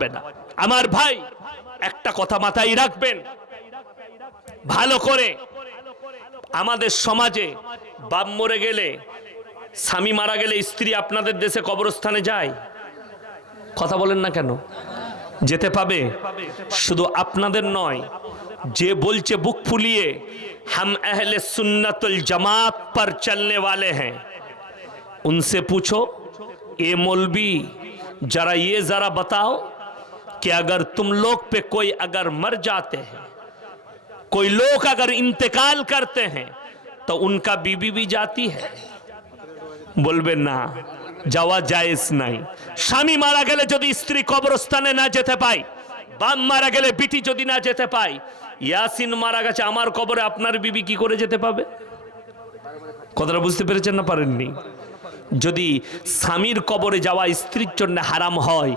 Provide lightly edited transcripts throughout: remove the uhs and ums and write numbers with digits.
হবে না। আমার ভাই, একটা কথা মাথায় রাখবেন ভালো করে, আমাদের সমাজে বাপ মরে গেলে, স্বামী মারা গেলে স্ত্রী আপনাদের দেশে কবরস্থানে যায়? কথা বলেন না কেন? যেতে পাবে? শুধু আপনাদের নয়, যে বলছে বুক ফুলিয়ে हम अहले सुन्नतुल जमात पर चलने वाले हैं, उनसे पूछो ए मौलवी जरा ये जरा बताओ कि अगर तुम लोग पे कोई अगर मर जाते हैं, कोई लोग अगर इंतकाल करते हैं, तो उनका बीवी भी जाती है? बोलबे ना, যাওয়া জায়েজ নাই। স্বামী মারা গেলে যদি স্ত্রী কবরস্থানে না যেতে পায়, বাপ মারা গেলে বিটি যদি না যেতে পায়, ইয়াসিন মারা গেছে আমার কবরে, আপনার বিবি কি করে যেতে পাবে? কথাটা বুঝতে পেরেছেন না পারেননি? যদি স্বামীর কবরে যাওয়া স্ত্রীর জন্য হারাম হয়,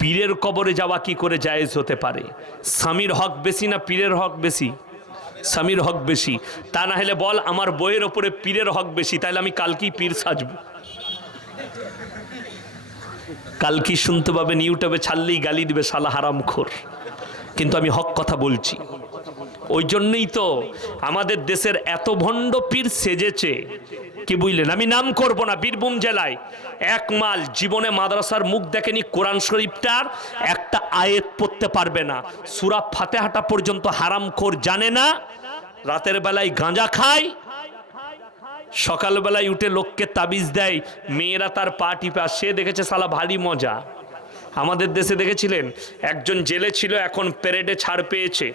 পীরের কবরে যাওয়া কি করে জায়েজ হতে পারে? স্বামীর হক বেশি না পীরের হক বেশি? স্বামীর হক বেশি। তা না হলে বল আমার বইয়ের ওপরে পীরের হক বেশি, তাহলে আমি কালকেই পীর সাজবো। কালকে শুনতে পাবেন ইউটিউবে ছাড়লেই গালি দিবে শালা হারামখোর, কিন্তু আমি হক কথা বলছি। ওই জন্যই তো আমাদের দেশের এত ভণ্ড পীর সেজেছে, কি বুঝলেন? আমি নাম করব না। বীরভূম জেলায় এক মাল জীবনে মাদ্রাসার মুখ দেখেনি, কোরআন শরীফটার একটা আয়াত পড়তে পারবে না, সূরা ফাতিহাটা পর্যন্ত হারামখোর জানে না। রাতের বেলায় গাঁজা খায়, সকালবেলায় উঠে লোককে তাবিজ দেয়, মেয়েরা তার পা টিপা, সে দেখেছে সালা ভারী মজা। আমাদের দেশে দেখেছিলেন একজন জেলে ছিল, এখন প্যারেডে ছাড় পেয়েছে,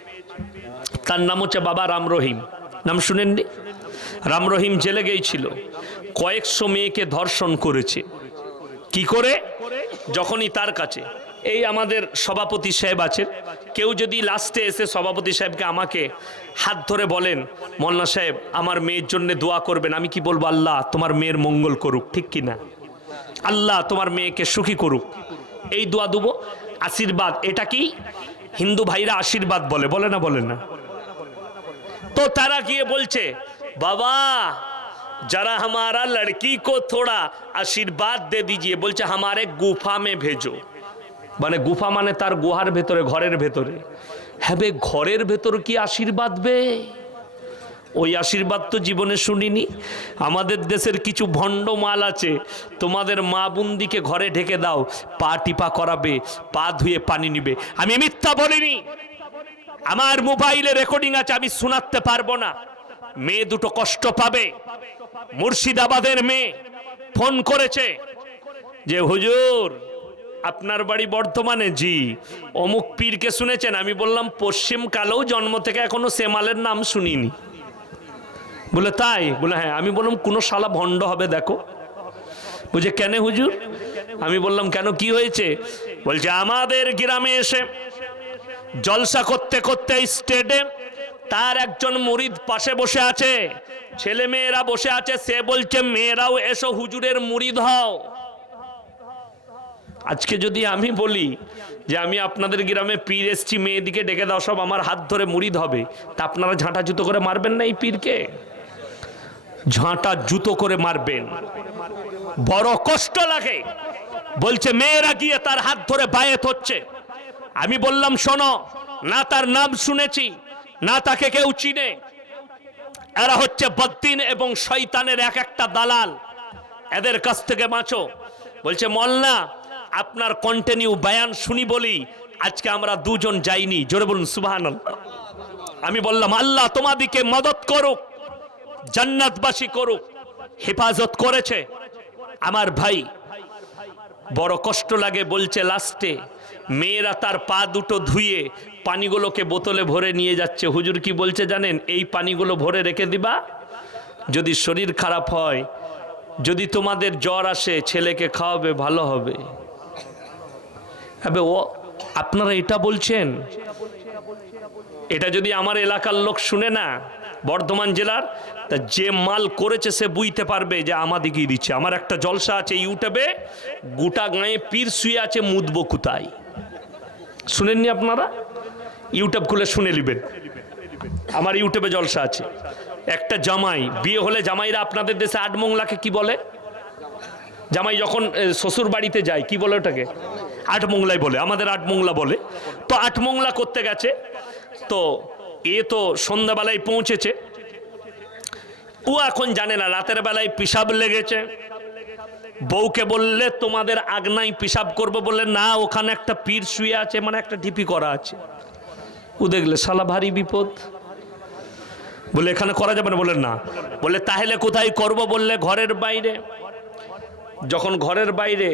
তার নাম হচ্ছে বাবা রাম রহিম। নাম শুনেননি? রাম রহিম জেলে গিয়েছিল, কয়েকশো মেয়েকে ধর্ষণ করেছে। কি করে? যখনই তার কাছে এই আমাদের সভাপতি সাহেব আছেন, কেউ যদি লাস্টে এসে সভাপতি সাহেবকে আমাকে হাত ধরে বলেন মোল্লা সাহেব আমার মেয়ের জন্য দোয়া করবেন, আমি কি বলবো? আল্লাহ তোমার মেয়ের মঙ্গল করুক, ঠিক কি না? আল্লাহ তোমার মেয়েকে সুখী করুক, এই দোয়া দেবো। আশীর্বাদ, এটা কি হিন্দু ভাইরা আশীর্বাদ বলে, বলে না? বলে না? তো তারা গিয়ে বলছে বাবা जरा हमारा लड़की को थोड़ा आशीर्वाद दे दीजिए। बोलছে हमारे गुफा में भेजो। মানে গুফা মানে তার গুহার ভেতরে, ঘরের ভেতরে। হ্যাঁ বে, ঘরের ভেতর কি আশীর্বাদ বে? ওই আশীর্বাদ তো জীবনে শুনিনি। আমাদের দেশের কিছু ভণ্ড মাল আছে, তোমাদের মা বুন্দিকে ঘরে ঢেকে দাও, পা টিপা করাবে, পা ধুয়ে পানি নিবে। আমি মিথ্যা বলিনি, আমার মোবাইলে রেকর্ডিং আছে, আমি শোনাতে পারবো না। মেয়ে দুটো কষ্ট পাবে। মুর্শিদাবাদের মেয়ে ফোন করেছে যে হুজুর আপনার বাড়ি বর্ধমানে? জি। অমুক পীরকে শুনেছেন? আমি বললাম পশ্চিম কালেও জন্ম থেকে এখনো সেমালের নাম শুনিনি। বলে তাই? বলে হ্যাঁ। আমি বললাম কোন শালা ভণ্ড হবে দেখো। বুঝে কেন হুজুর? আমি বললাম কেন, কি হয়েছে? বলছে আমাদের গ্রামে এসে জলসা করতে করতে স্টেডে তার একজন মুরিদ পাশে বসে আছে, ছেলে মেয়েরা বসে আছে, সে বলছে মেয়েরাও এসো হুজুরের মুরিদ হও। আজকে যদি আমি বলি যে আমি আপনাদের গ্রামে পীর এসছি, মেয়েদিকে ডেকে দাও, সব আমার হাত ধরে মুরিদ হবে, তা আপনারা ঝাঁটা জুতো করে মারবেন না এই পীরকে? ঝাঁটা জুতো করে মারবেন। বড় কষ্ট লাগে। বলছে মেয়েরা গিয়ে তার হাত ধরে বায়েত হচ্ছে। আমি বললাম শোনো, না তার নাম শুনেছি, না তাকে কেউ চিনে, এরা হচ্ছে বদ্দিন এবং শয়তানের এক একটা দালাল, এদের কাছ থেকে বাঁচো। বলছে মোল্লা আপনার কন্টিনিউ বয়ান শুনি বলি আজকে আমরা দুজন যাইনি। জোরে বলুন সুবহানাল্লাহ। আমি বললাম আল্লাহ তোমাদিকে মদত করুক, জান্নাতবাসী করুক। হেফাজত করেছে আমার ভাই, বড় কষ্ট লাগে। বলছে লাস্টে মেয়েরা তার পা দুটো ধুয়ে পানিগুলোকে বোতলে ভরে নিয়ে যাচ্ছে। হুজুর কি বলছে জানেন? এই পানিগুলো ভরে রেখে দিবা, যদি শরীর খারাপ হয়, যদি তোমাদের জ্বর আসে, ছেলেকে খাওয়াবে, ভালো হবে। ও আপনারা এটা বলছেন? এটা যদি আমার এলাকার লোক শুনে না, বর্ধমান জেলার, তা যে মাল করেছে সে বুঝতে পারবে যে আমাদিকেই দিচ্ছে। আমার একটা জলসা আছে ইউটিউবে, গোটা গায়ে পীর শুয়ে আছে, মুদবো কোথায়? শুনেননি আপনারা? ইউটিউব খুলে শুনে নেবেন, আমার ইউটিউবে জলসা আছে। একটা জামাই বিয়ে হলে, জামাইরা আপনাদের দেশে ৮ মোংলাকে কি বলে? জামাই যখন শ্বশুর বাড়িতে যায়, কি বলে ওটাকে? আটমোংলাই বলে, আমাদের আটমোংলা বলে। তো আটমোংলা করতে গেছে, তো তো সন্ধ্যাবেলায় পৌঁছেছে। ও এখন জানে না রাতের বেলায় পিসাব লেগেছে। বউকে বললে তোমাদের আগনায় পিসাব করবো, বললে না ওখানে একটা পীর শুয়ে আছে, মানে একটা ঢিপি করা আছে। ও দেখলে শালা ভারী বিপদ, বলে এখানে করা যাবে না। বললেন না। বললে তাহলে কোথায় করব? বললে ঘরের বাইরে। যখন ঘরের বাইরে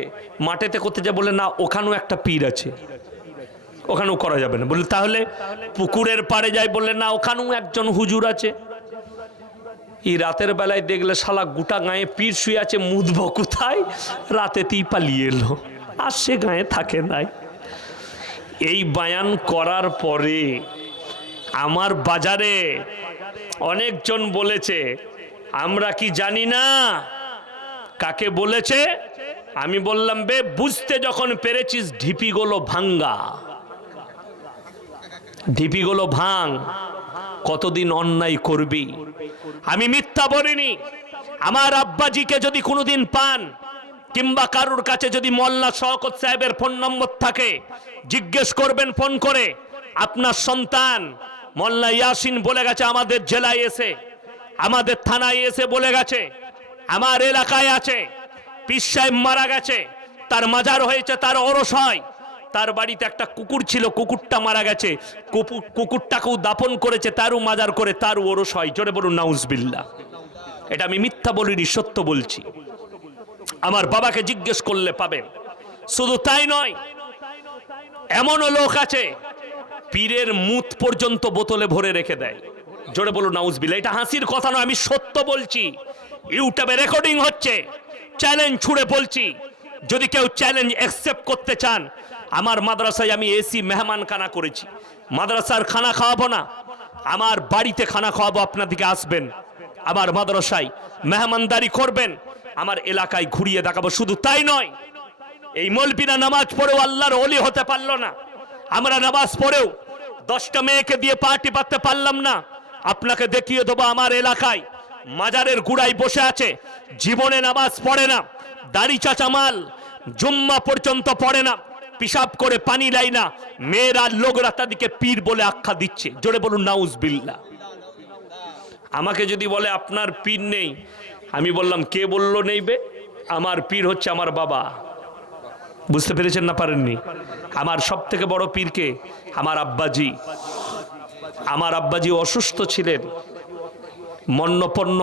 মাঠেতে করতে যায়, বললে না ওখানেও একটা পীর আছে, ওখানেও করা যাবে না। বললে তাহলে পুকুরের পাড়ে যায়, বললে না ওখানেও একজন হুজুর আছে। এই রাতের বেলায় দেখলে শালা গোটা গায়ে পীর শুয়ে আছে, মুদব কোথায়? রাতেতেই পালিয়ে এলো, আর সে গায়ে থাকে নাই। এই বায়ান করার পরে আমার বাজারে অনেকজন বলেছে আমরা কি জানি না কাকে বলেছে। আমি বললাম বে বুঝতে যখন পেরেছিস ঢিপিগুলো ভাঙ্গা, ঢিপিগুলো ভাঙ, কতদিন অন্যায় করবি। আমি মিথ্যা বলিনি। আমার আব্বাজিকে যদি কোনোদিন পান কিংবা কারুর কাছে যদি মোল্লা শওকত সাহেবের ফোন নম্বর থাকে, জিজ্ঞেস করবেন ফোন করে, আপনার সন্তান মোল্লা ইয়াসিন বলে গেছে আমাদের জেলায় এসে, আমাদের থানায় এসে বলে গেছে আমার এলাকায় আছে, পীর সাহেব মারা গেছে, তার মাজার হয়েছে, তার ওরস হয়, তার বাড়িতে একটা কুকুর ছিল, কুকুরটা মারা গেছে, কুকুরটাকেও দাফন করেছে, তারও মাজার করে, তারও ওরস হয়। জোরে বলুন নাউজুবিল্লাহ। এটা আমি মিথ্যা বলিনি, সত্য বলছি। আমার বাবাকে জিজ্ঞেস করলে পাবেন। শুধু তাই নয়, এমনও লোক আছে পীরের মুত পর্যন্ত বোতলে ভরে রেখে দেয়। জোরে বলুন নাউজুবিল্লাহ। এটা হাসির কথা নয়, আমি সত্য বলছি। ইউটিউবে রেকর্ডিং হচ্ছে, চ্যালেঞ্জ ছুড়ে বলছি। যদি কেউ চ্যালেঞ্জ অ্যাকসেপ্ট করতে চান, আমার মাদ্রাসায় আমি এসি মেহমানখানা করেছি। মাদ্রাসার খানা খাওয়াবো না, আমার বাড়িতে খানা খাওয়াবো, আপনাদেরকে আসবেন আমার মাদ্রাসায়, মেহমানদারি করবেন, আমার এলাকায় ঘুরিয়ে দেখাবো। শুধু তাই নয়, এই মৌলবীরা নামাজ পড়েও আল্লাহর ওলি হতে পারলো না। আমরা নামাজ পড়েও 10টা মেয়েকে দিয়ে পার্টি পাততে পারলাম না। আপনাকে দেখিয়ে দেবো আমার এলাকায় মাজারের গুড়ায় বসে আছে, জীবনে নামাজ পড়ে না, দাড়ি চাচামাল, জুম্মা পর্যন্ত পড়ে না, পিসাব করে পানি লাই না, মেয়েরা লোকরা তাদেরকে পীর বলে আখ্যা দিচ্ছে। জোরে বলুন নাউজুবিল্লাহ। আমাকে যদি বলে আপনার পীর নেই, আমি বললাম কে বললো নেইবে? আমার পীর হচ্ছে আমার বাবা। বুঝতে পেরেছেন না পারেননি? আমার সব থেকে বড় পীরকে আমার আব্বাজি। আমার আব্বাজি অসুস্থ ছিলেন, মন্নপন্ন,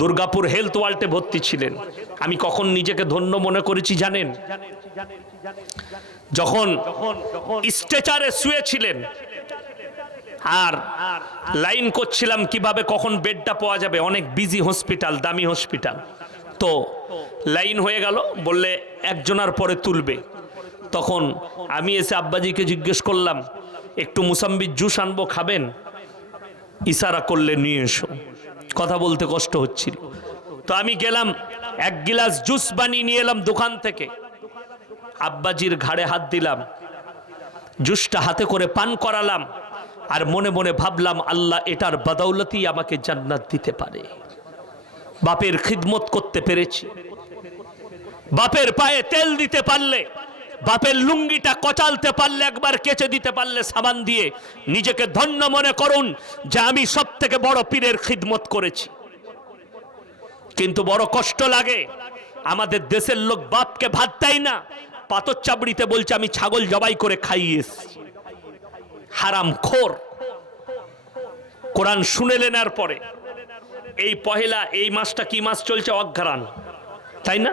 দুর্গাপুর হেলথ ওয়ার্ল্ডে ভর্তি ছিলেন। আমি কখন নিজেকে ধন্য মনে করেছি জানেন? যখন স্ট্রেচারে শুয়েছিলেন আর লাইন করছিলাম কিভাবে কখন বেডটা পাওয়া যাবে, অনেক বিজি হসপিটাল, দামি হসপিটাল। তো লাইন হয়ে গেল, বললে একজনের পরে তুলবে। তখন আমি এসে আব্বাজিকে জিজ্ঞেস করলাম একটু মুসাম্বির জুস আনবো, খাবেন? ইশারা করলে নিয়ে এসো। কথা বলতে কষ্ট হচ্ছিল, তো আমি গেলাম, 1 গিলাস জুস বানিয়ে নিয়ে এলাম দোকান থেকে। আব্বাজির ঘাড়ে হাত দিলাম, জুসটা হাতে করে পান করালাম, আর মনে মনে ভাবলাম আল্লাহ এটার বদৌলতেই আমাকে জান্নাত দিতে পারে। বাপের খিদমত করতে পেরেছি, বাপের পায়ে তেল দিতে পারলে, বাপের লুঙ্গিটা কচালতে পারলে, একবার কেচে দিতে পারলে সাবান দিয়ে, নিজেকে ধন্য মনে করুন যে আমি সব থেকে বড় পীরের খিদমত করেছি। কিন্তু বড় কষ্ট লাগে, আমাদের দেশের লোক বাপকে ভাত দেয় না, পাথর চাবড়িতে বলছে আমি ছাগল জবাই করে খাইয়ে এসেছি। হারাম খোর। কোরআন শুনে নেওয়ার পরে এই পহেলা, এই মাসটা কি মাস চলছে? অঘ্রাণ, তাই না?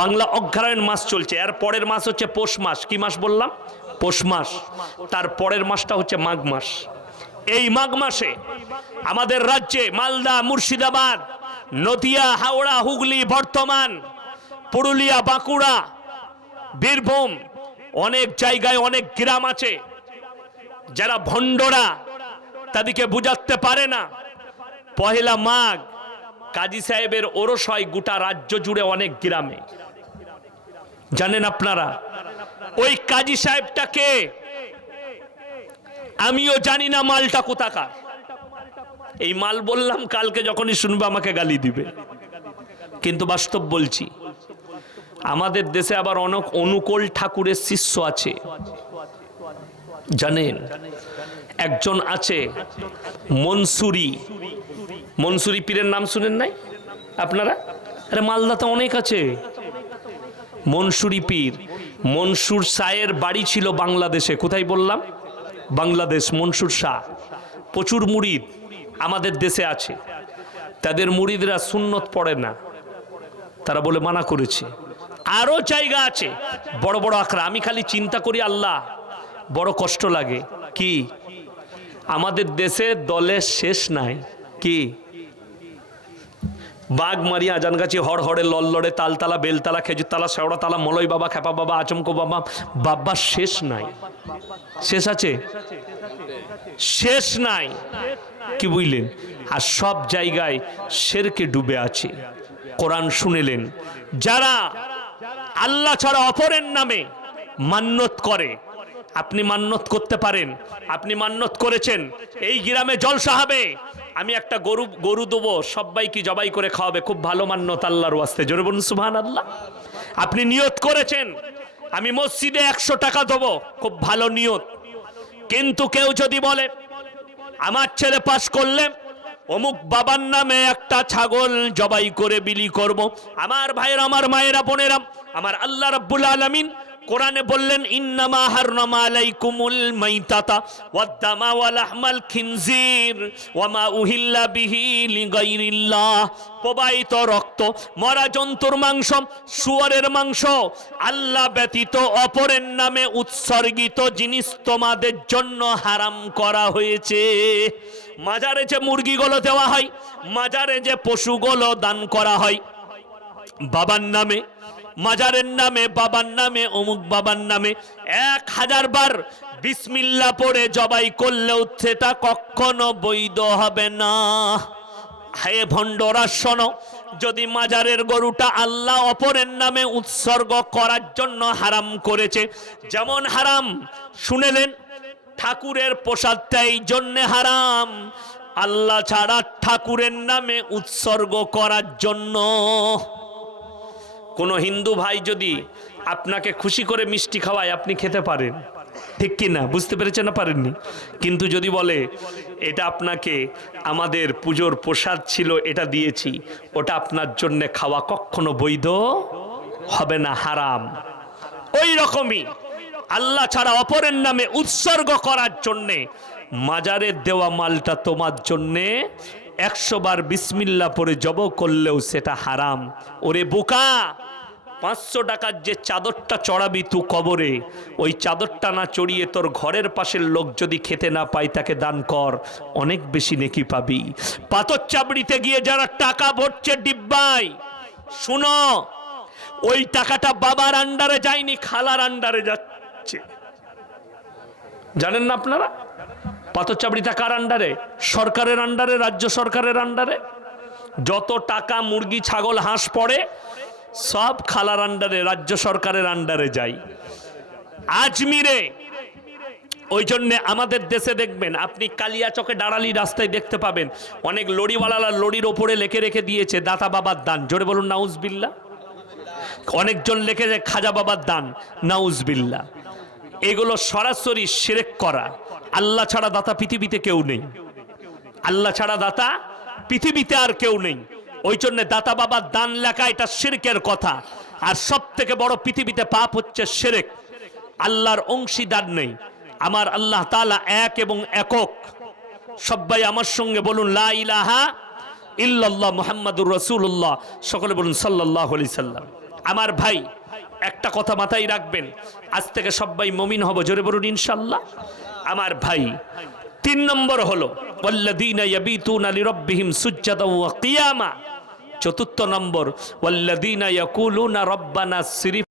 বাংলা অঘ্রায়ণ মাস চলছে, এর পরের মাস হচ্ছে পৌষ মাস। কি মাস বললাম? পৌষ মাস। তার পরের মাসটা হচ্ছে মাঘ মাস। এই মাঘ মাসে আমাদের রাজ্যে মালদা, মুর্শিদাবাদ, নদিয়া, হাওড়া, হুগলি, বর্ধমান, পুরুলিয়া, বাঁকুড়া, বীরভূম, অনেক জায়গায় অনেক গ্রাম আছে যারা ভণ্ডরা, তাদেরকে বুঝাতে পারে না। পহেলা মাঘ কাজী সাহেবের ওরস হয় গোটা রাজ্য জুড়ে, অনেক গ্রামে। জানেন আপনারা ওই কাজী সাহেবটাকে? আমিও জানি না মালটা কোথাকার। এই মাল বললাম, কালকে যখনই শুনবে আমাকে গালি দিবে। কিন্তু বাস্তব বলছি, আমাদের দেশে আবার অনেক অনুকূল ঠাকুরের শিষ্য আছে। জানেন, একজন আছে মনসুরি। মনসুরি পীরের নাম শুনেন নাই আপনারা? আরে মালদাতে অনেক আছে মনসুরি পীর। মনসুর শাহের বাড়ি ছিল বাংলাদেশে। কোথায় বললাম? বাংলাদেশ। মনসুর শাহ প্রচুর মুরিদ আমাদের দেশে আছে। তাদের মুরিদরা সুন্নত পড়ে না, তারা বলে মানা করেছে। আরো জায়গা আছে বড় বড় আখড়া। আমি খালি চিন্তা করি, আল্লাহ বড় কষ্ট লাগে। কি আমাদের দেশে দলের শেষ নাই? কি বাগমারি, আজানগাছি, হড়হড়ে, লল্লড়ে, তালতলা, বেলতলা, খেজুরতলা, শেওড়াতলা, মলয় বাবা, খেপা বাবা, আচমকো বাবা, বাবা শেষ নাই। শেষ আছে? শেষ নাই। কি বুঝলেন? আর সব জায়গায় শেরকে ডুবে আছে। কোরআন শুনেলেন, যারা আল্লাহ ছাড়া অপরের নামে মান্যত করে। আপনি মান্যত করতে পারেন, আপনি মান্যত করেছেন এই গ্রামে জলসা হবে, আমি একটা গরু দেবো, সবাইকে জবাই করে খাওয়াবে, খুব ভালো মান্যত আল্লাহর ওয়াস্তে, জোরে বলুন সুবহানাল্লাহ। আপনি নিয়ত করেছেন আমি মসজিদে 100 টাকা দেবো, খুব ভালো নিয়ত। কিন্তু কেউ যদি বলে আমার ছেলে পাস করলে অমুক বাবার নামে একটা ছাগল জবাই করে বিলি করব, আমার ভাইয়েরা, আমার মায়েরা, বোনেরা, আমার আল্লাহ রাব্বুল আলামিন কোরআনে বললেন, ইন্নামা হাররামা আলাইকুমুল মাইতাতা ওয়াদ-দামা ওয়া লাহমাল খিনজির ওয়া মা উহিল্লা বিহি লিগাইরিল্লাহ। প্রবাহিত রক্ত, মরা জন্তুর মাংস, শুয়োরের মাংস, আল্লাহ ব্যতীত অপরের নামে উৎসর্গিত জিনিস তোমাদের জন্য হারাম করা হয়েছে। মাজারে যে মুরগিগুলো দেওয়া হয়, মাজারে যে পশুগুলো দান করা হয় বাবার নামে, মাজারের নামে, বাবার নামে, অমুক বাবার নামে, 1000 বার বিসমিল্লাহ পড়ে জবাই করলেও সেটা কখনো বৈধ হবে না। হে ভণ্ডরা শোনো, যদি মাজারের গরুটা আল্লাহ অপরের নামে উৎসর্গ করার জন্য হারাম করেছে, যেমন হারাম শুনেলেন ঠাকুরের প্রসাদটা এই জন্যে হারাম, আল্লাহ ছাড়া ঠাকুরের নামে উৎসর্গ করার জন্য। কোন হিন্দু ভাই যদি আপনাকে খুশি করে মিষ্টি খাওয়ায়, আপনি খেতে পারেন, ঠিক কি না? বুঝতে পেরেছেন না? পারেননি। কিন্তু যদি বলে এটা আপনাকে আমাদের পুজোর প্রসাদ ছিল, এটা দিয়েছি, ওটা আপনার জন্য খাওয়া কখনো বৈধ হবে না, হারাম। ওই রকমই আল্লাহ ছাড়া অপরের নামে উৎসর্গ করার জন্যে মাজারের দেওয়া মালটা তোমার জন্যে 100 বার বিসমিল্লাহ পড়ে জব করলেও সেটা হারাম। ওরে বোকা, 500 টাকার যে চাদরটা চড়াবি তুই কবরে, ওই চাদরটা না চড়িয়ে তোর ঘরের পাশের লোক যদি খেতে না পায় তাকে দান কর, অনেক বেশি নেকি পাবি। পাথর চাবড়িতে গিয়ে যারা টাকা ভরছে ডিব্বায়, শুনো, ওই টাকাটা বাবার আন্ডারে যায়নি, খালার আন্ডারে যাচ্ছে। জানেন না আপনারা? পাথর চাবড়িটা কার আন্ডারে? সরকারের আন্ডারে, রাজ্য সরকারের আন্ডারে। যত টাকা মুরগি, ছাগল, হাঁস পড়ে সব খালার আন্ডারে, রাজ্য সরকারের আন্ডারে যায়। আজমিরে, ওই জন্য আমাদের দেশে দেখবেন আপনি কালিয়াচকে ডাড়ালি রাস্তায় দেখতে পাবেন অনেক লরিওয়ালারা লরির ওপরে লিখে রেখে দিয়েছে দাতা বাবার দান, জোরে বলুন নাউজবিল্লাহ। অনেকজন লিখেছে খাজা বাবার দান, নাউজবিল্লাহ। এগুলো সরাসরি শিরক করা। আল্লাহ ছাড়া দাতা পৃথিবীতে কেউ নেই, আল্লাহ ছাড়া দাতা পৃথিবীতে আর কেউ নেই। ওই জন্য দাতা বাবার দান লেখা এটা শিরকের কথা। আর সব থেকে বড় পৃথিবীতে পাপ হচ্ছে শিরক। আল্লাহর অংশীদার নেই। আমার আল্লাহ তাআলা এক এবং একক। সবাই আমার সঙ্গে বলুন লা ইলাহা ইল্লাল্লাহ মুহাম্মাদুর রাসূলুল্লাহ। সকলে বলুন সাল্লাল্লাহু আলাইহি সাল্লাম। আমার ভাই, একটা কথা মাথায় রাখবেন, আজ থেকে সবাই মুমিন হব, জোরে বলুন ইনশাআল্লাহ। আমার ভাই, 3 নম্বর হলো ওয়াল্লাযীনা ইয়াবিতুনা লিরাব্বিহিম সুজদান ওয়া কিয়ামা। 4 নম্বর ওয়াল্লাযীনা ইয়াকুলুনা রব্বানা সিরিফ